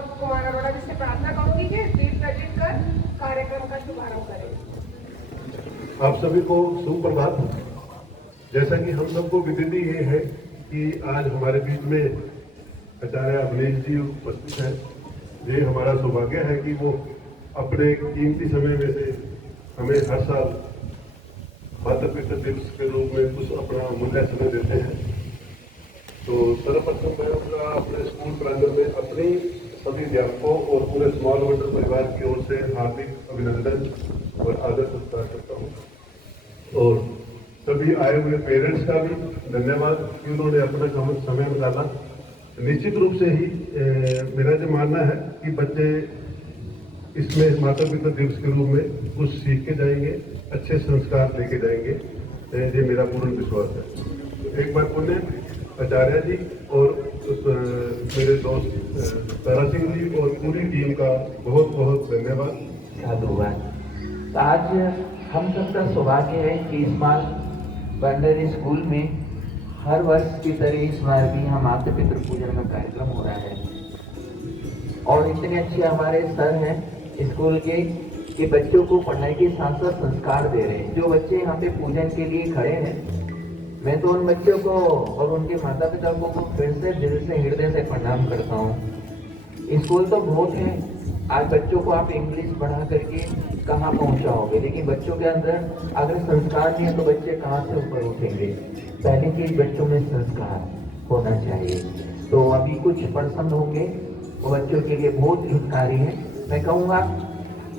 और कुमार अरोड़ा जी से प्रार्थना करूंगी कि दीप प्रज्वलित कर कार्यक्रम का शुभारंभ करें। आप सभी को सुप्रभात। जैसा कि हम सबको विदित ये है कि आज हमारे बीच में आचार्य अभिलेख जी उपस्थित है। ये हमारा सौभाग्य है कि वो अपने कीमती समय में से हमें हर साल माता पिता दिवस के रूप में कुछ अपना अमूल्य समय देते हैं। तो सर्वप्रथम मैं अपने स्कूल प्रांगण में अपने सभी अध्यापकों और पूरे स्मॉल वंडर परिवार की ओर से हार्दिक अभिनंदन और आदर सत्कार करता हूँ। और सभी आए हुए पेरेंट्स का भी धन्यवाद कि उन्होंने अपना समय निकाला। निश्चित रूप से ही मेरा जो मानना है कि बच्चे इसमें माता पिता दिवस के रूप में कुछ सीख के जाएंगे, अच्छे संस्कार लेके जाएंगे, ये मेरा पूर्ण विश्वास है। एक बार पुण्य आचार्य जी और मेरे दोस्त तारा सिंह जी और पूरी टीम का बहुत बहुत धन्यवाद। साधुवाद। आज हम सबका सौभाग्य है कि स्मॉल वंडर स्कूल में हर वर्ष की तरह इस बार भी हम माता पितृ पूजन का कार्यक्रम हो रहा है और इतने अच्छे हमारे सर हैं स्कूल के कि बच्चों को पढ़ाई के साथ साथ संस्कार दे रहे हैं। जो बच्चे यहाँ पे पूजन के लिए खड़े हैं, मैं तो उन बच्चों को और उनके माता पिता को फिर से दिल से हृदय से प्रणाम करता हूँ। स्कूल तो बहुत है, आज बच्चों को आप इंग्लिश पढ़ा करके कहाँ पहुँचाओगे, लेकिन बच्चों के अंदर अगर संस्कार नहीं है तो बच्चे कहाँ से ऊपर उठेंगे। पहली चीज बच्चों में संस्कार होना चाहिए। तो अभी कुछ पर्सन होंगे वो बच्चों के लिए बहुत हितकारी है। मैं कहूँगा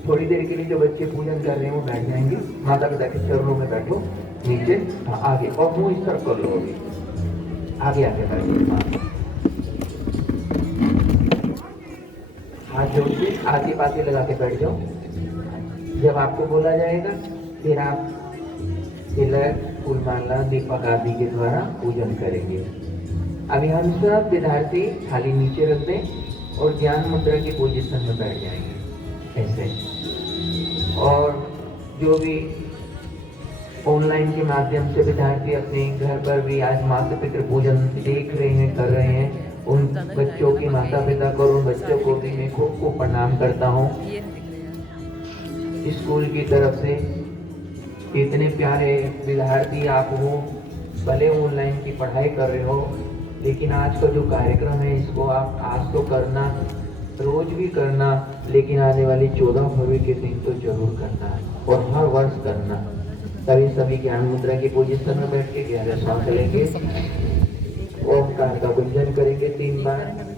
थोड़ी देर के लिए जो बच्चे पूजन कर रहे हैं वो बैठ जाएंगे, माता पिता के चरणों में बैठो, नीचे आगे और मुंह इस तरफ कर लो, आगे आगे बैठो, हाथ जोड़ के आगे पाते लगा के बैठ जाओ। जब आपको बोला जाएगा फिर आप तिलक फूलमाला दीपक आदि के द्वारा पूजन करेंगे। अभी हम सब विद्यार्थी थाली नीचे रख दें और ज्ञान मुद्रा की पोजीशन में बैठ जाएंगे ऐसे। और जो भी ऑनलाइन के माध्यम से विद्यार्थी अपने घर पर भी आज माता पितृ पूजन देख रहे हैं, कर रहे हैं, उन बच्चों के माता पिता को और उन बच्चों को भी मैं खूब प्रणाम करता हूँ। स्कूल की तरफ से इतने प्यारे विद्यार्थी आप हो, भले ऑनलाइन की पढ़ाई कर रहे हो, लेकिन आज का जो कार्यक्रम है इसको आप आज तो करना, रोज भी करना, लेकिन आने वाली 14 फरवरी के दिन तो जरूर करना और हर वर्ष करना। तभी सभी ज्ञान मुद्रा की पोजीशन में बैठ के 11 श्वास लेंगे, ओमकार का गुंजन करेंगे 3 बार।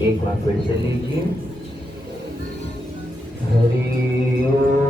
एक बार फिर से लीजिए। हरि ओम।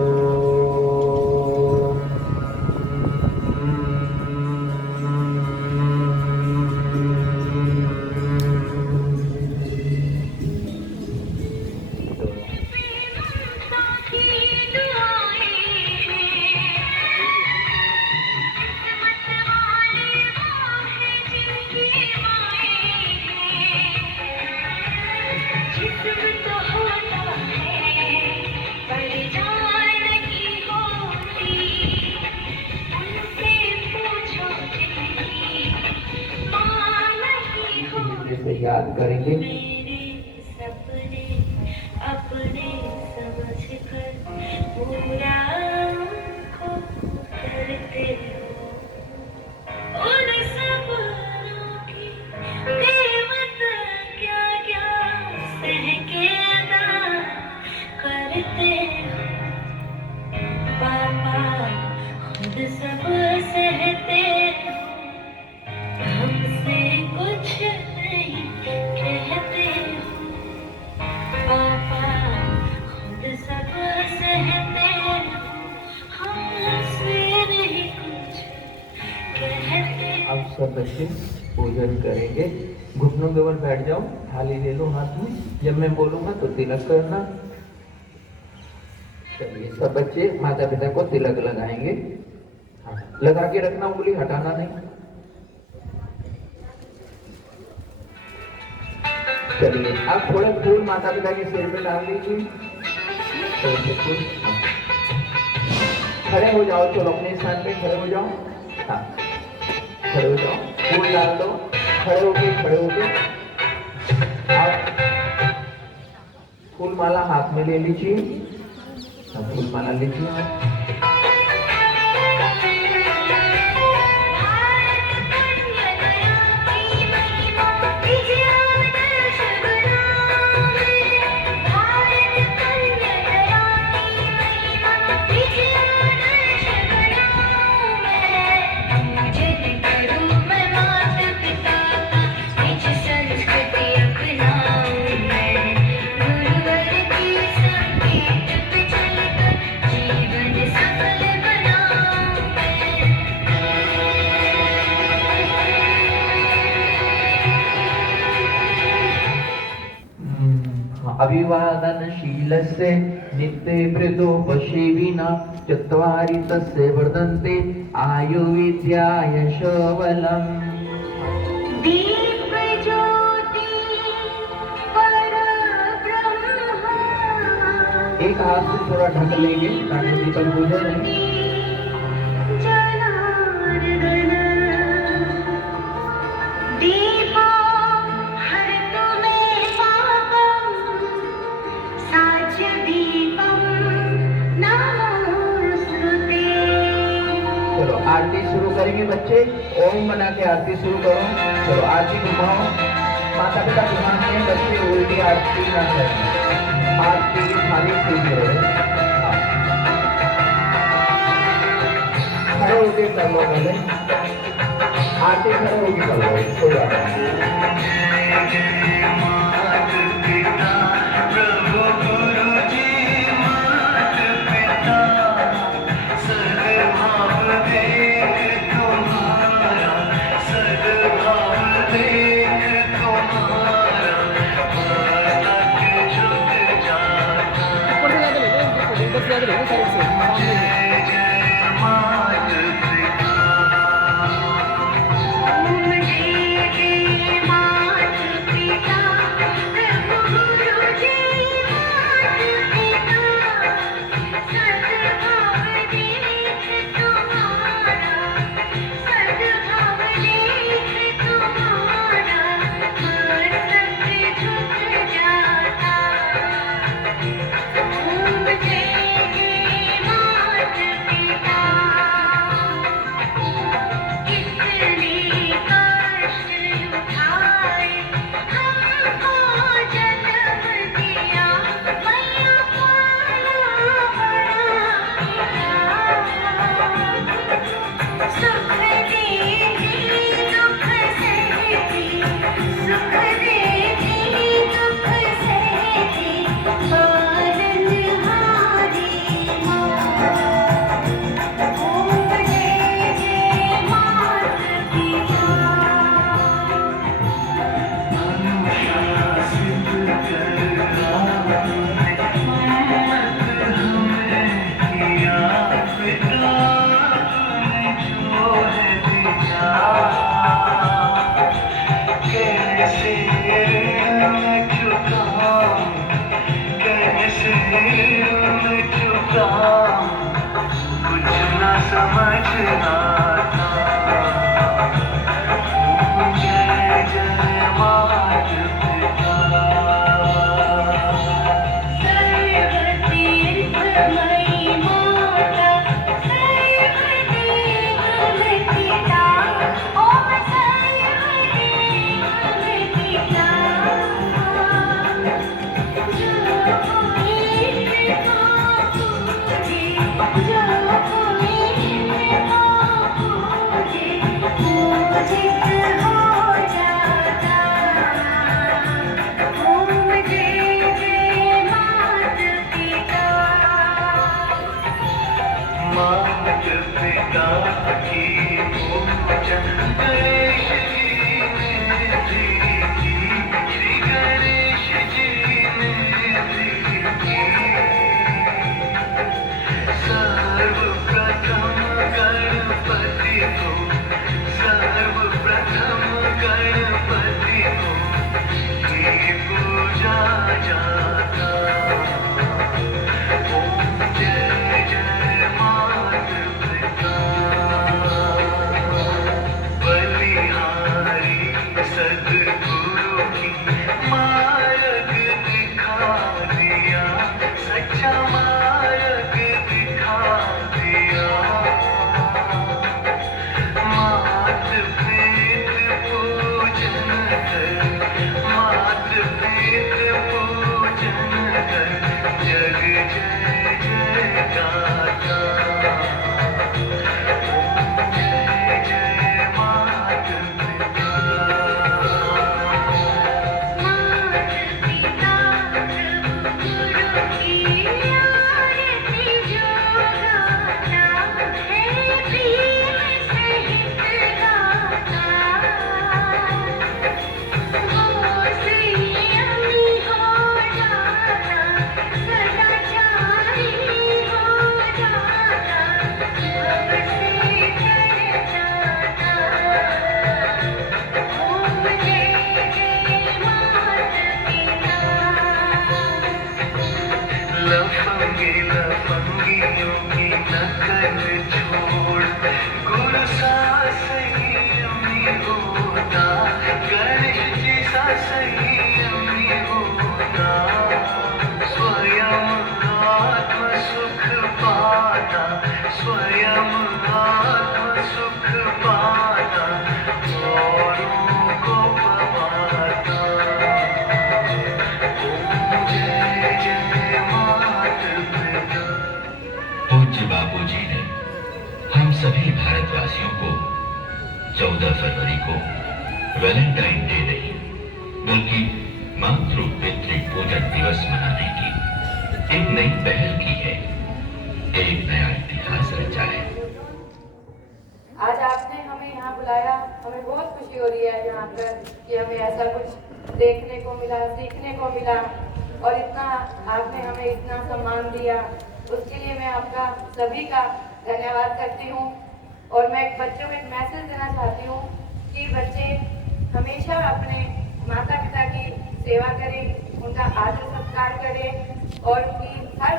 याद करेंगे। सपने अपने समझ कर पूरा को करते हो, उन सपनों की कीमत क्या क्या सह के अदा करते हो। पापा खुद सब सहते हो, हमसे कुछ नहीं कहते। बच्चे पूजन करेंगे। घुटनों के बल बैठ जाओ, थाली ले लो हाथ में, जब मैं बोलूंगा तो तिलक करना। चलिए सब बच्चे माता पिता को तिलक लगाएंगे। हाँ, लगा के रखना, उंगली हटाना नहीं। चलिए आप थोड़े फूल माता पिता के सिर पे डाल दीजिए। थोड़े से फूल, हाँ। खड़े हो जाओ, चलो अपने स्थान पे खड़े हो जाओ। हाँ खड़े हो जाओ, फूल डाल दो। खड़े होके आप फूल माला हाथ में ले लीजिए। हाँ, फूल माला लीजिए आप। अभिवादनशीलस्य नित्यभृतोपसेविना चत्वारि तस्य वर्धन्ते आयुर्विद्या यशोबलम्। दीपज्योति परब्रह्म। एक हाथ से थोड़ा ढक लेंगे ताकि दीपक बुझे नहीं। जनार्दन दीपो हरतु मे पापम् साच्य दीपं नमोस्तुते। चलो आरती शुरू करेंगे बच्चे, ओम बना के आरती शुरू करो। चलो आरती घुमाओ, माता पिता ध्यान दें, बच्चे उल्टी आरती ना करें, आरती की थाली सीधी रहे। खड़े होके कर लो पहले, आरती खड़े होके कर लो, कोई बात नहीं। लफंगियों की नकल छोड़ गुरु सा संयमी होता गणेश जी सा संयमी होता स्वयं आत्म सुख पाता स्वयं आत्म सुख पाता औरों को पवाता ओम जय जय मात पिता। पूज्य बापू जी ने हम सभी भारतवासियों को 14 फरवरी को वैलेंटाइन डे नहीं बल्कि मातृ पितृ पूजन दिवस मनाने की एक नई पहल की है, एक नया इतिहास रचा है। आज आपने हमें यहाँ बुलाया, हमें बहुत खुशी हो रही है यहाँ पर कि हमें ऐसा कुछ देखने को मिला, सीखने को मिला और इतना आपने हमें इतना सम्मान दिया, उसके लिए मैं आपका सभी का धन्यवाद करती हूँ। और मैं बच्चों को एक मैसेज देना चाहती हूँ कि बच्चे हमेशा अपने माता पिता की सेवा करें, उनका आदर सत्कार करें और उनकी हर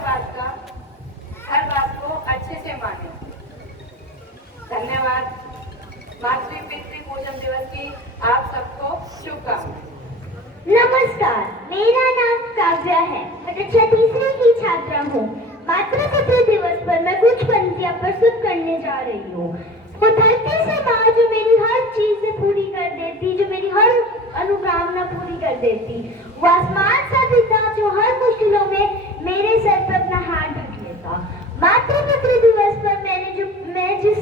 बात को अच्छे से माने। धन्यवाद। मातृ पितृ पूजन दिवस की आप सबको शुभकामनाएं। नमस्कार, मेरा नाम काव्या है। मैं कक्षा तीसरी की छात्रा हूँ। मातृपितृ दिवस पर मैं कुछ पंक्तियाँ प्रस्तुत करने जा रही हूँ। वो धरती से माँ जो मेरी हर चीज पूरी कर देती, जो मेरी हर अनुकामना पूरी कर देती, वो आसमान सा पिता जो हर मुश्किलों में मेरे सर पर अपना हाथ रख लेता। मातृपितृ दिवस पर मैं जिस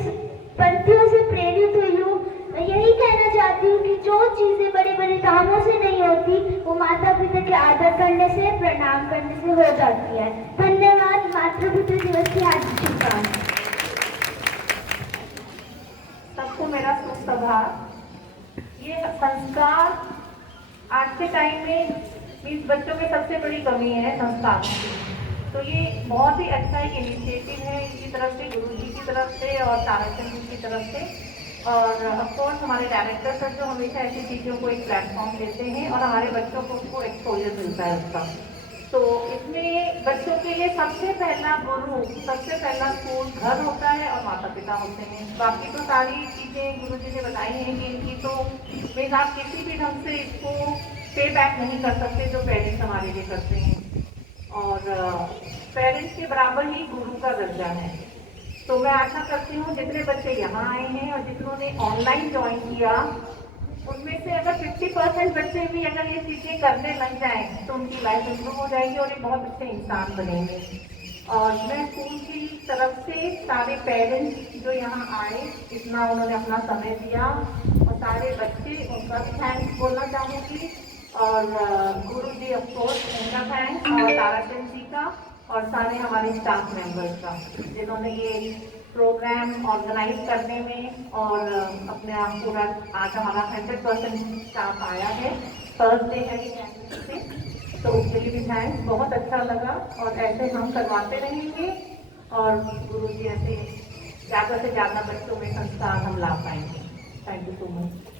पंक्तियों से प्रेरित हुई हूँ, मैं यही कहना चाहती हूँ कि जो चीजें बड़े बड़े कामों से नहीं होती, वो माता पिता के आदर करने से, प्रणाम करने से हो जाती है। धन्यवाद। मातृपितृ दिवस की हार्दिक शुभकामनाएं। सबको मेरा सुप्रभात। ये संस्कार आज के टाइम में इस बच्चों में सबसे बड़ी कमी है संस्कार की। तो ये बहुत ही अच्छा एक इनिशिएटिव है इनकी तरफ से, गुरुजी की तरफ से और ताराचंद जी की तरफ से, और ऑफकोर्स हमारे डायरेक्टर सर जो हमेशा ऐसी चीज़ों को एक प्लेटफॉर्म देते हैं और हमारे बच्चों को उसको एक्सपोजर मिलता है उसका। तो इसमें बच्चों के लिए सबसे पहला गुरु, सबसे पहला स्कूल घर होता है और माता पिता होते हैं। बाकी तो सारी चीज़ें गुरुजी ने बताई हैं कि इनकी तो मीन्स आप किसी भी ढंग से इसको पे बैक नहीं कर सकते जो पेरेंट्स हमारे लिए करते हैं, और पेरेंट्स के बराबर ही गुरु का दर्जा है। तो मैं आशा करती हूँ जितने बच्चे यहाँ आए हैं और जिन्होंने ऑनलाइन ज्वाइन किया, उनमें से अगर 50% बच्चे भी अगर ये चीज़ें करने लग जाएं तो उनकी लाइफ इम्प्रूव हो जाएगी और एक बहुत अच्छे इंसान बनेंगे। और मैं स्कूल की तरफ से सारे पेरेंट्स जो यहाँ आए, इतना उन्होंने अपना समय दिया, और सारे बच्चे, उनका थैंक्स बोलना चाहूँगी। और गुरु जी ऑफकोर्स उनका थैंक्स, और ताराचंद जी का, और सारे हमारे स्टाफ मेंबर्स का जिन्होंने ये प्रोग्राम ऑर्गेनाइज करने में और अपने आप पूरा, आज हमारा 100% स्टाफ आया है, फर्स्ट डे है ये कैंपस से, तो उसके लिए भी थैंक्स। बहुत अच्छा लगा और ऐसे हम करवाते रहेंगे और गुरुजी ऐसे ज़्यादा से ज़्यादा बच्चों में संस्कार हम ला पाएंगे। Thank you so much.